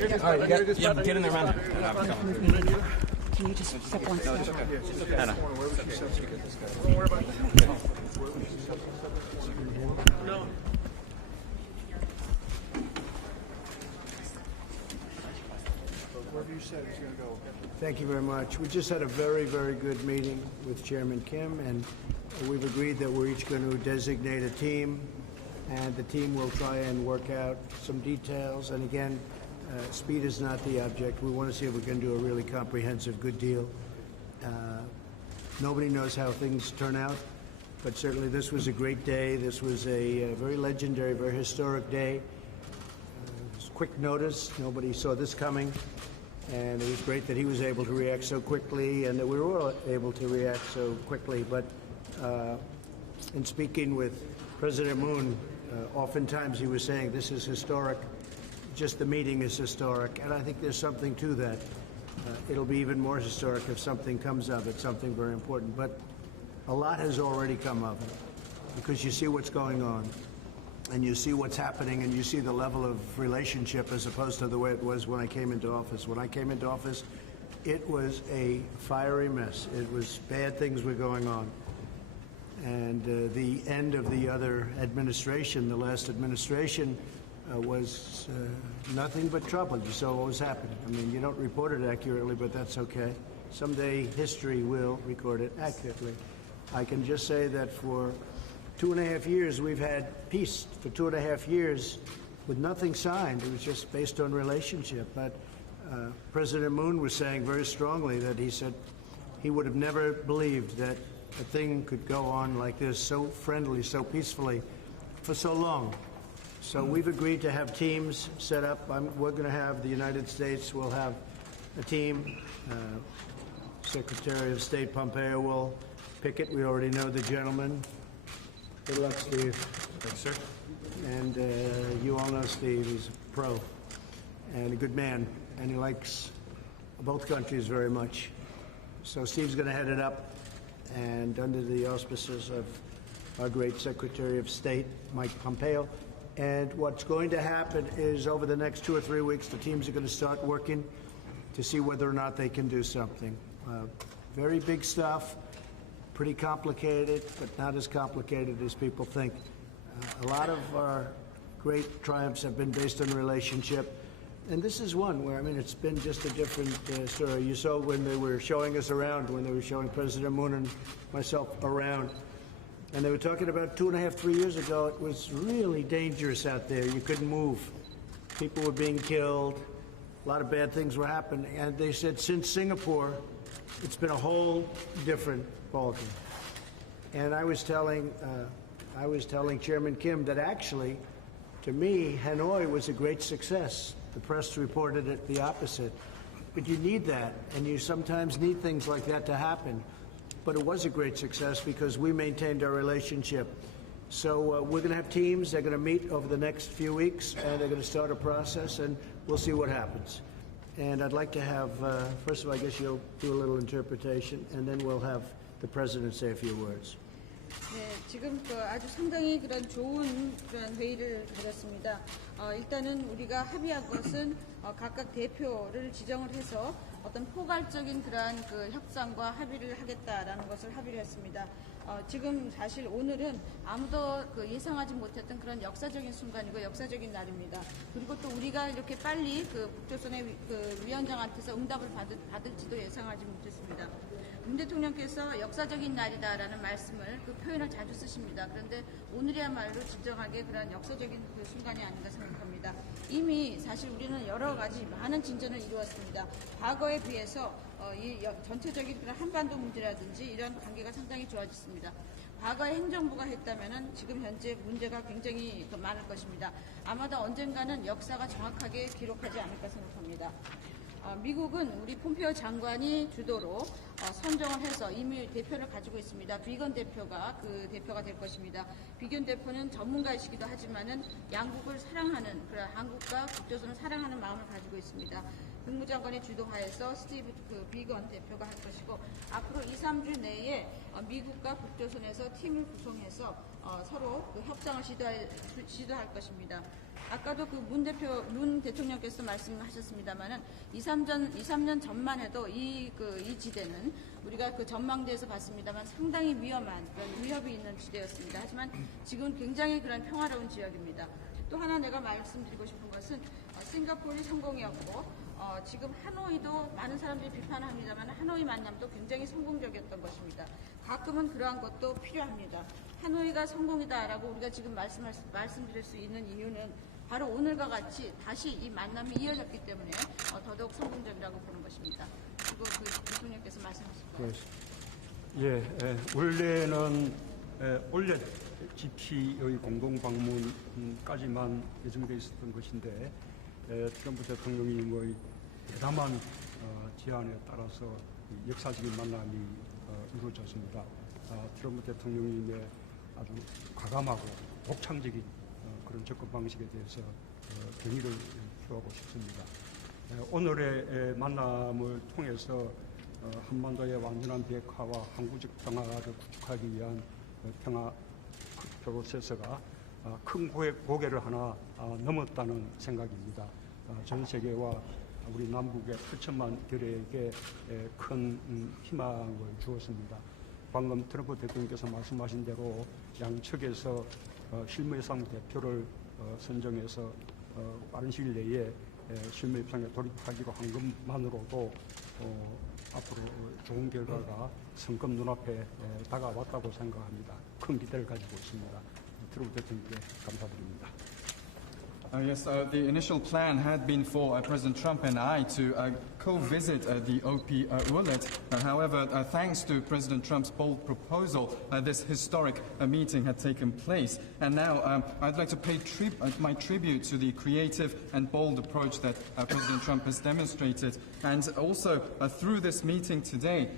All right, get in there, man. Can you just step one step? Hannah. Don't worry about that. No. Wherever you said he's going to go. Thank you very much. We just had a very, very good meeting with Chairman Kim, and we've agreed that we're each going to designate a team, and the team will try and work out some details. And again, speed is not the object. We want to see if we can do a really comprehensive, good deal. Nobody knows how things turn out, but certainly this was a great day. This was a very legendary, very historic day. It was quick notice. Nobody saw this coming. And it was great that he was able to react so quickly and that we were all able to react so quickly. But in speaking with President Moon, oftentimes he was saying this is historic. Just the meeting is historic. And I think there's something to that. It'll be even more historic if something comes of it, something very important. But a lot has already come of it because you see what's going on. And you see what's happening, and you see the level of relationship as opposed to the way it was when I came into office. When I came into office, it was a fiery mess. It was bad things were going on. And the end of the other administration, the last administration, was nothing but trouble. You saw what was happening. I mean, you don't report it accurately, but that's okay. Someday history will record it accurately. I can just say that for 2.5 years, we've had peace for 2.5 years with nothing signed. It was just based on relationship. But President Moon was saying very strongly that he said he would have never believed that a thing could go on like this, so friendly, so peacefully, for so long. So we've agreed to have teams set up. We're going to have, the United States will have a team. Secretary of State Pompeo will pick it. We already know the gentleman. Good luck, Steve. Thanks, sir. And you all know Steve. He's a pro and a good man, and he likes both countries very much. So Steve's going to head it up, and under the auspices of our great Secretary of State, Mike Pompeo. And what's going to happen is over the next 2 or 3 weeks, the teams are going to start working to see whether or not they can do something. Very big stuff. Pretty complicated, but not as complicated as people think. A lot of our great triumphs have been based on relationship, and this is one where, I mean, it's been just a different story. You saw when they were showing us around, when they were showing President Moon and myself around, and they were talking about 2.5, 3 years ago, it was really dangerous out there. You couldn't move. People were being killed. A lot of bad things were happening, and they said since Singapore, it's been a whole different ballgame. And I was telling Chairman Kim that actually, to me, Hanoi was a great success. The press reported it the opposite. But you need that, and you sometimes need things like that to happen. But it was a great success because we maintained our relationship. So we're going to have teams. They're going to meet over the next few weeks, and they're going to start a process, and we'll see what happens. And I'd like to have, first of all, I guess you'll do a little interpretation, and then we'll have the President say a few words. 네, 지금 아주 상당히 그런 좋은 그런 회의를 가졌습니다. 일단은 우리가 합의한 것은 각각 대표를 지정을 해서 어떤 포괄적인 그러한 그 협상과 합의를 하겠다라는 것을 합의를 했습니다. 지금 사실 오늘은 아무도 예상하지 못했던 그런 역사적인 순간이고 역사적인 날입니다. 그리고 또 우리가 이렇게 빨리 북조선의 위원장한테서 응답을 받을지도 예상하지 못했습니다. 문 대통령께서 역사적인 날이다라는 말씀을 표현을 자주 쓰십니다. 그런데 오늘이야말로 진정하게 그런 역사적인 순간이 아닌가 생각합니다. 이미 사실 우리는 여러 가지 많은 진전을 이루었습니다. 과거에 비해서 이 전체적인 그런 한반도 문제라든지 이런 관계가 상당히 좋아졌습니다. 과거에 행정부가 했다면은 지금 현재 문제가 굉장히 더 많을 것입니다. 아마도 언젠가는 역사가 정확하게 기록하지 않을까 생각합니다. 미국은 우리 폼페이오 장관이 주도로 선정을 해서 이미 대표를 가지고 있습니다. 비건 대표가 그 대표가 될 것입니다. 비건 대표는 전문가이시기도 하지만은 양국을 사랑하는 그런 한국과 북조선을 사랑하는 마음을 가지고 있습니다. 국무장관의 주도하에서 스티브 비건 대표가 할 것이고 앞으로 2, 3주 내에 미국과 북조선에서 팀을 구성해서 서로 협상을 시도할 것입니다. 아까도 그 문 대통령께서 말씀하셨습니다만은 2-3년 전만 해도 이 지대는 우리가 그 전망대에서 봤습니다만 상당히 위험한 그런 위협이 있는 지대였습니다. 하지만 지금 굉장히 그런 평화로운 지역입니다. 또 하나 내가 말씀드리고 싶은 것은 싱가포르이 성공이었고 지금 하노이도 많은 사람들이 비판을 합니다만 하노이 만남도 굉장히 성공적이었던 것입니다. 가끔은 그러한 것도 필요합니다. 하노이가 성공이다라고 우리가 지금 말씀드릴 수 있는 이유는 바로 오늘과 같이 다시 이 만남이 이어졌기 때문에 더더욱 성공적이라고 보는 것입니다. 그리고 그 대통령께서 말씀하실 거예요. 예, 원래는 올해 GP의 공동방문까지만 예정되어 있었던 것인데 트럼프 대통령님의 대담한 제안에 따라서 역사적인 만남이 이루어졌습니다. 트럼프 대통령님의 아주 과감하고 독창적인 그런 접근 방식에 대해서 경의를 표하고 싶습니다. 오늘의 만남을 통해서 한반도의 완전한 비핵화와 항구적 평화를 구축하기 위한 평화 프로세스가 큰 고개를 하나 넘었다는 생각입니다. 전 세계와 우리 남북의 8천만 결의에게 큰 희망을 주었습니다. 방금 트럼프 대통령께서 말씀하신 대로 양측에서 실무협상 대표를 선정해서 빠른 시일 내에 실무협상에 돌입하기로 한 것만으로도 앞으로 좋은 결과가 성급 눈앞에 다가왔다고 생각합니다. 큰 기대를 가지고 있습니다. 트럼프 대통령께 감사드립니다. Yes, the initial plan had been for President Trump and I to co-visit the OP Ullet. However, thanks to President Trump's bold proposal, this historic meeting had taken place. And now I'd like to pay my tribute to the creative and bold approach that President Trump has demonstrated. And also, through this meeting today,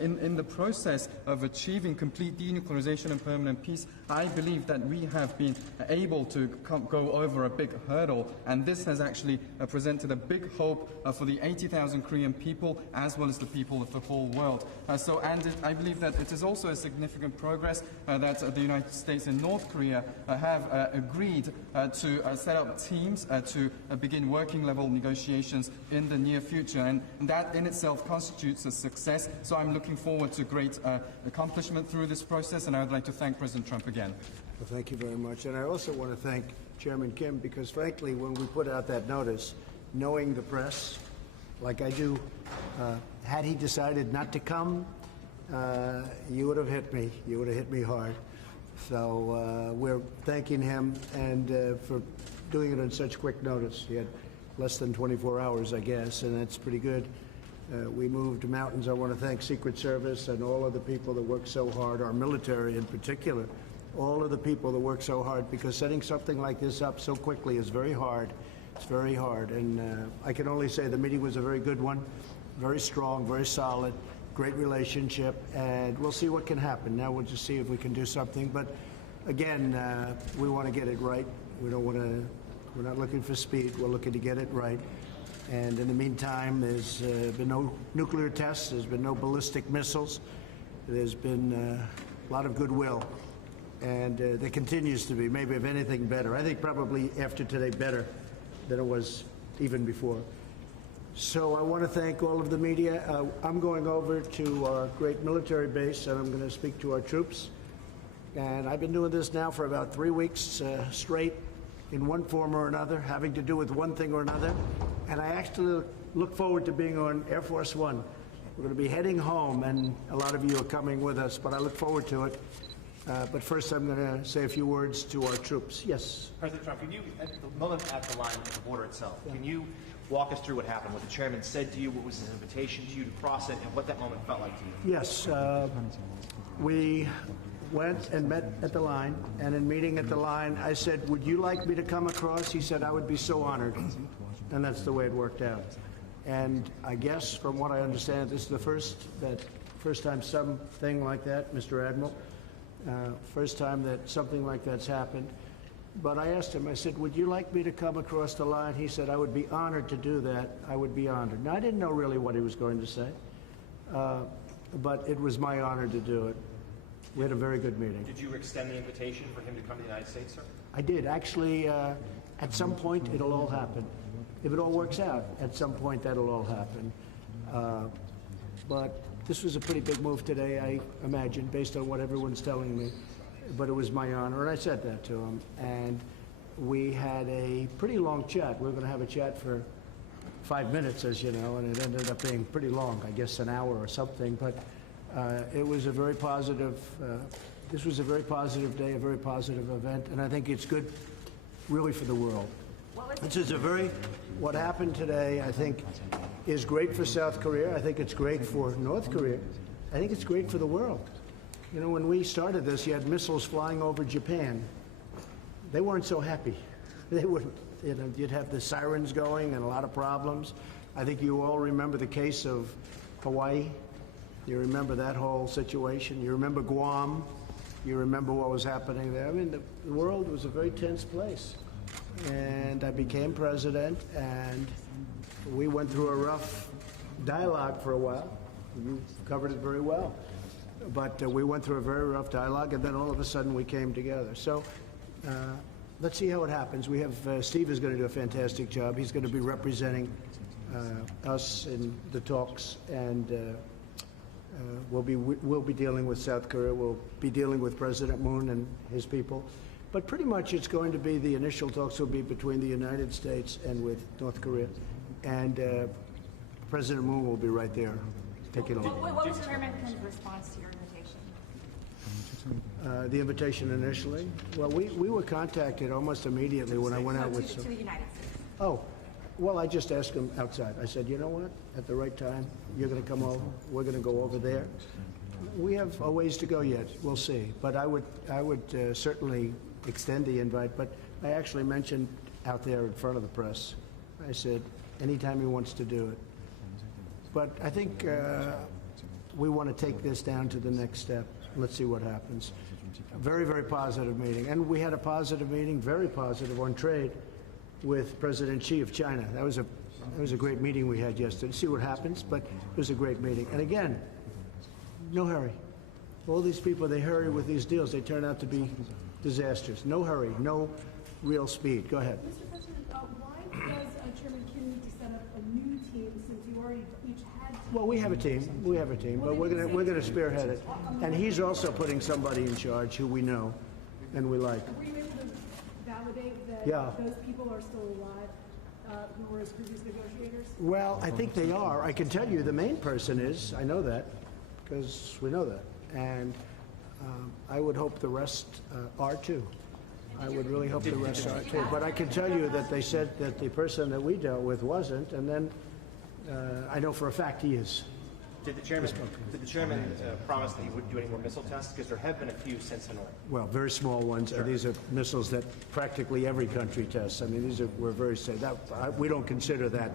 in the process of achieving complete denuclearization and permanent peace, I believe that we have been able to go over a big hurdle, and this has actually presented a big hope for the 80,000 Korean people as well as the people of the whole world. I believe that it is also a significant progress that the United States and North Korea have agreed to set up teams to begin working level negotiations in the near future, and that in itself constitutes a success. So I'm looking forward to great accomplishment through this process, and I would like to thank President Trump again. Well, thank you very much. And I also want to thank Chairman Kim, because frankly, when we put out that notice, knowing the press, like I do, had he decided not to come, you would have hit me. You would have hit me hard. So we're thanking him and for doing it on such quick notice. He had less than 24 hours, I guess, and that's pretty good. We moved mountains. I want to thank Secret Service and all of the people that work so hard, our military in particular, all of the people that work so hard, because setting something like this up so quickly is very hard. It's very hard, and I can only say the meeting was a very good one, very strong, very solid, great relationship, and we'll see what can happen. Now we'll just see if we can do something, but again, we want to get it right. We don't want to, we're not looking for speed, we're looking to get it right. And in the meantime, there's been no nuclear tests, there's been no ballistic missiles, there's been a lot of goodwill. And there continues to be, maybe if anything better. I think probably after today better than it was even before. So I want to thank all of the media. I'm going over to our great military base and I'm going to speak to our troops. And I've been doing this now for about 3 weeks straight in one form or another, having to do with one thing or another. And I actually look forward to being on Air Force One. We're going to be heading home and a lot of you are coming with us, but I look forward to it. But first, I'm going to say a few words to our troops. Yes. President Trump, can you, at the moment at the line at the border itself, can you walk us through what happened, what the chairman said to you, what was his invitation to you to cross it, and what that moment felt like to you? Yes. We went and met at the line, and in meeting at the line, I said, would you like me to come across? He said, I would be so honored. And that's the way it worked out. And I guess, from what I understand, this is the first time something like that, Mr. Admiral. First time that something like that's happened. But I asked him, I said, would you like me to come across the line? He said, I would be honored to do that. I would be honored. Now, I didn't know really what he was going to say, but it was my honor to do it. We had a very good meeting. Did you extend the invitation for him to come to the United States, sir? I did. Actually, At some point, it'll all happen. If it all works out, at some point, that'll all happen. But this was a pretty big move today, I imagine, based on what everyone's telling me. But it was my honor, and I said that to him. And we had a pretty long chat. We were going to have a chat for 5 minutes, as you know, and it ended up being pretty long, I guess an hour or something. But it was a very positive, this was a very positive day, a very positive event, and I think it's good really for the world. This is what happened today, I think, is great for South Korea. I think it's great for North Korea. I think it's great for the world. You know, when we started this, you had missiles flying over Japan. They weren't so happy. They wouldn't, you know, you'd have the sirens going and a lot of problems. I think you all remember the case of Hawaii. You remember that whole situation. You remember Guam. You remember what was happening there. I mean, the world was a very tense place. And I became president, and we went through a rough dialogue for a while. You covered it very well. But we went through a very rough dialogue, and then all of a sudden we came together. So let's see how it happens. We have Steve is going to do a fantastic job. He's going to be representing us in the talks, and we'll be dealing with South Korea. We'll be dealing with President Moon and his people. But pretty much it's going to be the initial talks will be between the United States and with North Korea. And President Moon will be right there taking a look. What was Chairman Kim's response to your invitation? The invitation initially? Well, we were contacted almost immediately when I went out with To the United States. Oh, well, I just asked him outside. I said, you know what? At the right time, you're going to come over. We're going to go over there. We have a ways to go yet. We'll see. But I would certainly extend the invite. But I actually mentioned out there in front of the press. I said, anytime he wants to do it. But I think we want to take this down to the next step. Let's see what happens. A very, very positive meeting. And we had a positive meeting, very positive, on trade with President Xi of China. That was a great meeting we had yesterday. See what happens, but it was a great meeting. And again, no hurry. All these people, they hurry with these deals. They turn out to be disasters. No hurry, no real speed. Go ahead. Mr. President, why does Chairman Kim need to set up a new team since you already each had? Well, we have a team. We have a team, but we're gonna spearhead it. And he's also putting somebody in charge who we know and we like. Were you able to validate that those people are still alive, who were his previous negotiators? Well, I think they are. I can tell you the main person is. I know that because we know that, and I would hope the rest are too. I would really hope the rest are too. But I can tell you that they said that the person that we dealt with wasn't, and then I know for a fact he is. Did the chairman promise that he wouldn't do any more missile tests? Because there have been a few since Hanoi. Well, very small ones. Sure. These are missiles that practically every country tests. I mean, we're very safe. We don't consider that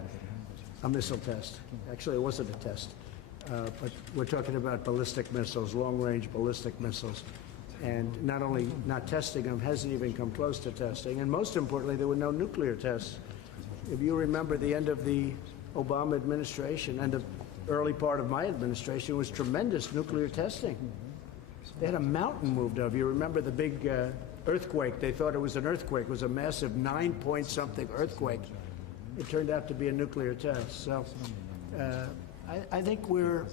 a missile test. Actually, it wasn't a test. But we're talking about ballistic missiles, long-range ballistic missiles. And not only not testing them, hasn't even come close to testing. And most importantly, there were no nuclear tests. If you remember the end of the Obama administration and the early part of my administration was tremendous nuclear testing. They had a mountain moved over. You remember the big earthquake? They thought it was an earthquake. It was a massive 9-point-something earthquake. It turned out to be a nuclear test. So I think we're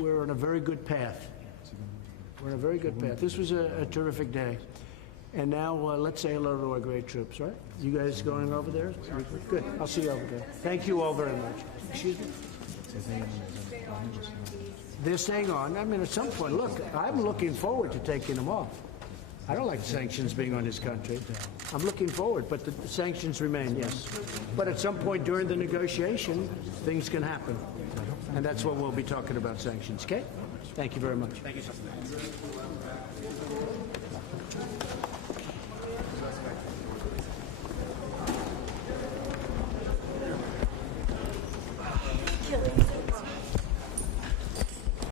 on a very good path. We're on a very good path. This was a terrific day. And now let's say hello to our great troops, right? You guys going over there? Good. I'll see you over there. Thank you all very much. Excuse me? They're staying on. I mean, at some point, look, I'm looking forward to taking them off. I don't like sanctions being on this country. I'm looking forward, but the sanctions remain, yes. But at some point during the negotiation, things can happen. And that's what we'll be talking about, sanctions, okay? Thank you very much. Thank you, sir.